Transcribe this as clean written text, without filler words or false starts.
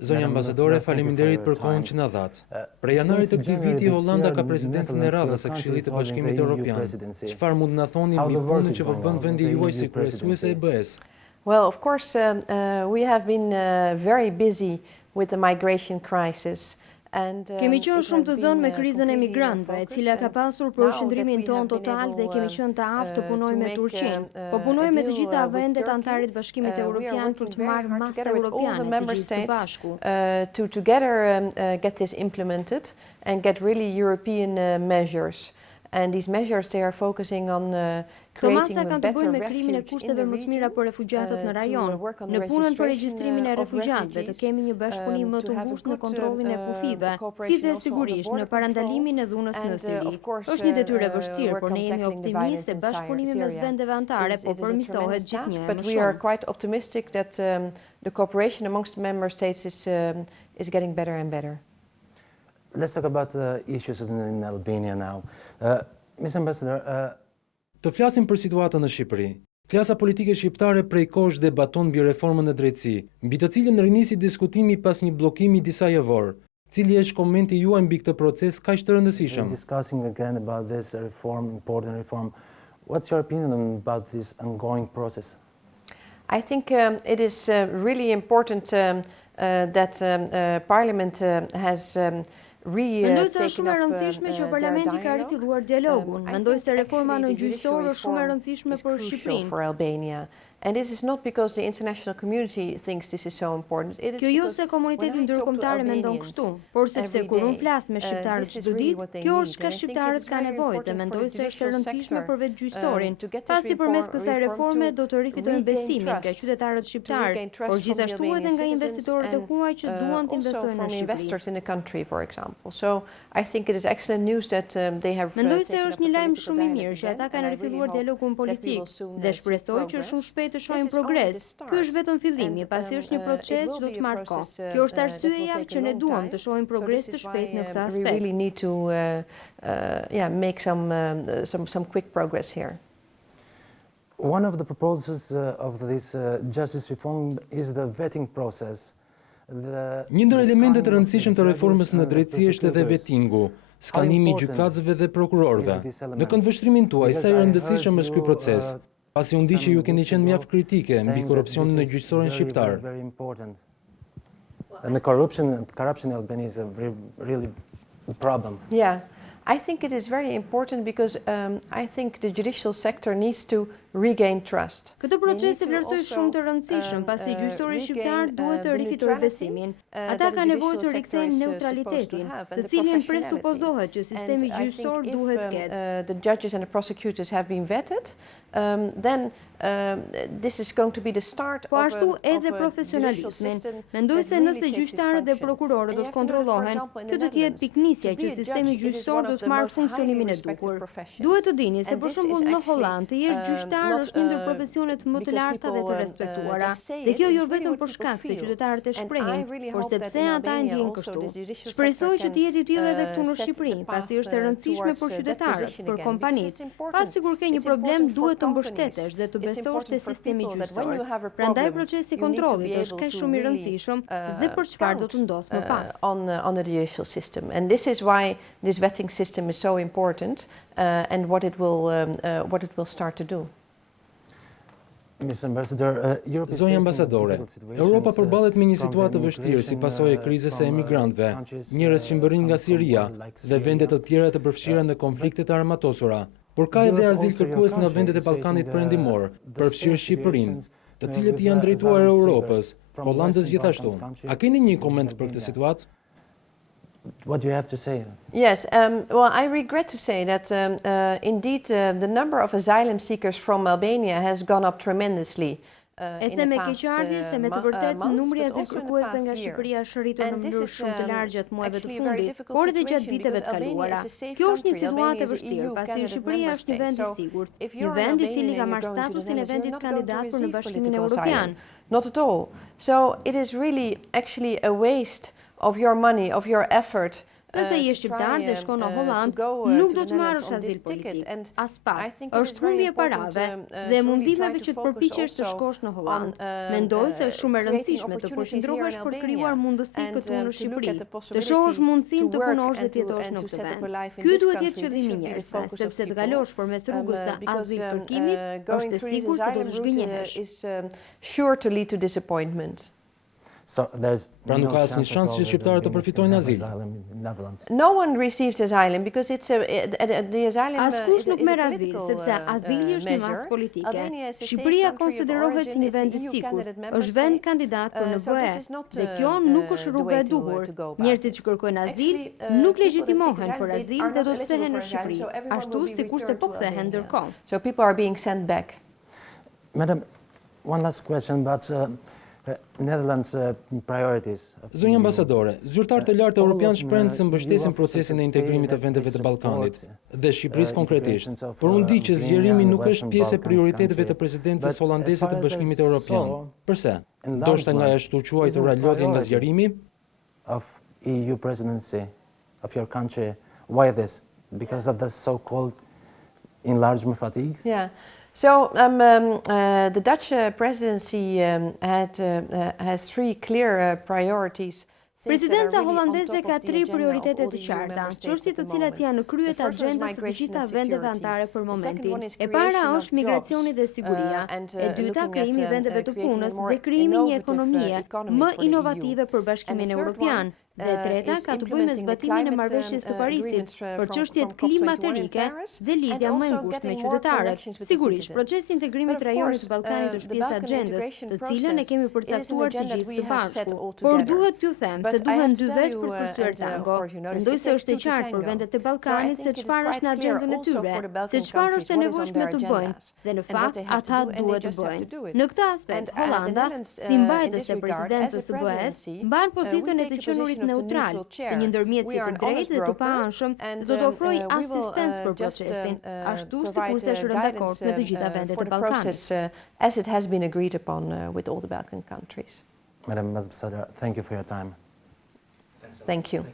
Zonja Ambasadore, faleminderit për kohën që na dhat. Për janarit të këtij viti Holanda ka presidencën e radhës së Këshillit të Bashkimit Europian. Çfarë mund na thoni mbi punën që po bën vendi juaj si kryesuese e BE-s? Well, of course, we have been very busy with the migration crisis. Kemi qenë shumë të zënë me krizën e migrantëve, e cila ka pasur përqendrimin ton total dhe kemi qenë të aftë të punojmë me Turqinë. Po punojmë me të gjitha vendet anëtare të Bashkimit Europian për të marrë masë europiane të gjithë së bashku. To together get this implemented and get really European measures. And these measures they are focusing on creating a better refuge in the region, për refugjatët në rajon, në punën për regjistrimin e refugjatëve të kemi një bashkëpunim më të ngushtë në kontrollin e kufive, si dhe sigurisht në parandalimin e dhunës në Siri. Është një detyrë e vështirë, por ne jemi optimistë se bashkëpunimi mes vendeve anëtare po përmirësohet gjithnjë më but we are quite optimistic that the cooperation amongst member states is getting better and better. Let's talk about the issues in Albania now. Ms. Ambassador, të flasim për situatën në Shqipëri. Klasa politike shqiptare prej kohësh debaton mbi reformën në drejtësi, mbi të cilën rinisi diskutimi pas një bllokimi disa javor. Cili është komenti juaj mbi këtë proces kaq të rëndësishëm? Discussing again about this reform, important reform. What's your opinion about this ongoing process? I think it is really important that Parliament has Mendoj se është shumë e rëndësishme që Parlamenti ka rifilluar dialogun. Mendoj se reforma në gjyqësor është shumë e rëndësishme për Shqipërinë. And this is not because the international community thinks this is so important. Kjo jo se komuniteti ndërkombëtar mendon kështu, por sepse kur unë flas me shqiptarët çdo ditë, kjo është çka shqiptarët kanë nevojë dhe mendoj se është e rëndësishme për vetë gjyqësorin. Pasi përmes kësaj reforme do të rifitojnë besimin nga qytetarët shqiptarë, por gjithashtu edhe nga investitorët e huaj që duan të investojnë në Shqipëri. So I think it is excellent news that they have Mendoj se është një lajm shumë i mirë që ata kanë rifilluar dialogun politik dhe shpresoj që shumë shpejt të shohim progres. Ky është vetëm fillimi, pasi është një proces që do të marrë kohë. Kjo është arsyeja që ne duam të shohim progres të shpejt në këtë aspekt. We really need to make some quick progress here. One of the proposals of this justice reform is the vetting process. Një ndër elementet e rëndësishëm të reformës në drejtësi është edhe vetingu, skanimi i gjykatësve dhe prokurorëve. Në këndvështrimin tuaj, sa i rëndësishëm është ky proces? Pasi unë di që ju keni qenë mjaft kritike mbi korrupsionin në gjyqësorin shqiptar. And the corruption in Albania is a really problem. Yeah, I think it is very important because I think the judicial sector needs to regain trust. Këtë proces e vlerësoj shumë të rëndësishëm, pasi gjyqësori shqiptar duhet të rifitojë besimin. Ata kanë nevojë të rikthejnë neutralitetin, të cilin presupozohet që sistemi gjyqësor duhet ketë. The judges and the prosecutors have been vetted. Then this is going to be the start po ashtu edhe profesionalizmin. Mendoj se nëse gjyqtarët dhe prokurorët do të kontrollohen, kjo do të jetë piknisja që sistemi gjyqësor do të marrë funksionimin e duhur. Duhet të dini se për shembull në Holandë të jesh gjyqtar është një ndër profesionet më të larta dhe të respektuara. Dhe kjo jo vetëm për shkak se qytetarët e shprehin, por sepse ata e ndjejnë kështu. Shpresoj që të jetë i tillë edhe këtu në Shqipëri, pasi është e rëndësishme për qytetarët, për kompanitë. Pasi kur ke një problem duhet të mbështetesh dhe të besosh te sistemi gjyqësor. Prandaj procesi i kontrollit është kaq shumë i rëndësishëm dhe për çfarë do të ndodhë më pas. On the judicial system. And this is why this vetting system is so important and what it will start to do. Zonja Ambasadore, Europa përballet me një situatë të vështirë si pasojë e krizës së emigrantëve, njerëz që mbërrin nga Siria dhe vende të tjera të përfshira në konflikte të armatosura. Por ka edhe azilkërkues nga vendet e Ballkanit Perëndimor, përfshirë Shqipërinë, të cilët janë drejtuar Europës, Holandës gjithashtu. A keni një koment për këtë situatë? What do you have to say? Yes, well, I regret to say that indeed the number of asylum seekers from Albania has gone up tremendously. E them me keqardhje se me të vërtetë numri i azilkërkuesve nga Shqipëria është rritur në mënyrë shumë të lartë gjatë muajve të fundit, por edhe gjatë viteve të kaluara. Kjo është një situatë e vështirë, pasi Shqipëria është një vend i sigurt, një vend i cili ka marrë statusin e vendit kandidat për në Bashkimin Europian. Not at all. So it is really actually a waste of your money, of your effort Nëse je shqiptar dhe shkon në Holandë, nuk do të marrësh azil politik. As pak, është humbje parave dhe mundimeve që të përpiqesh të shkosh në Holandë. Mendoj se është shumë e rëndësishme të përqendrohesh për të krijuar mundësi këtu në Shqipëri, të shohësh mundësinë të punosh dhe të jetosh në këtë vend. Ky duhet jetë qëllimi i njerëzve, sepse të kalosh përmes rrugës së azilkërkimit është e sigurt se do të zhgënjehesh. Pra nuk ka asnjë shans që shqiptarët të përfitojnë azil. Askush nuk merr azil, sepse azili është një masë politike. Shqipëria konsiderohet si një vend i sigurt, është vend kandidat për në BE, dhe kjo nuk është rruga e duhur. Njerëzit që kërkojnë azil nuk legjitimohen për azil dhe do të kthehen në Shqipëri, ashtu sikurse po kthehen ndërkohë. So people are being sent back. Madam, one last question about Netherlands priorities. Zonja ambasadore, zyrtarët e lartë europian shprehen se mbështesin procesin e integrimit të vendeve të Ballkanit dhe Shqipërisë konkretisht. Por unë di që zgjerimi nuk është pjesë e prioriteteve të presidencës holandeze të Bashkimit Europian. Përse? Ndoshta nga e shtuquajtura lodhje nga zgjerimi? Of EU presidency of your country. Why this? Because of the so-called enlargement fatigue? Yeah. So the Dutch presidency has three clear priorities. Presidenca holandeze ka 3 prioritete të qarta, çështje të cilat janë në krye të agjendës së të gjitha vendeve anëtare për momentin. E para është migracioni dhe siguria, e dyta krijimi i vendeve të punës dhe krijimi një ekonomie më inovative për Bashkimin Europian. Dhe treta ka të bëjë me zbatimin e marrëveshjes së Parisit për çështjet klimaterike dhe lidhja më e ngushtë me qytetarët. Sigurisht, procesi i integrimit rajonit të Ballkanit është pjesë e agjendës, të cilën e kemi përcaktuar të gjithë së bashku. Por duhet t'ju them se duhen dy vetë për të përcyer tango. Mendoj se është e qartë për vendet e Ballkanit se çfarë është në agjendën e tyre, se çfarë është e nevojshme të bëjnë, dhe në fakt ata duhet të bëjnë. Në këtë aspekt, Holanda, si mbajtës e presidencës së BE-s, mban pozitën e të qenurit neutral, të një ndërmjetësi të drejtë dhe të paanshëm, do të ofrojë asistencë për procesin, ashtu sikurse është rënë dakord me të gjitha vendet e Ballkanit. As it has been agreed upon with all the Balkan countries. Madam Ambassador, thank you for your time. Thank you.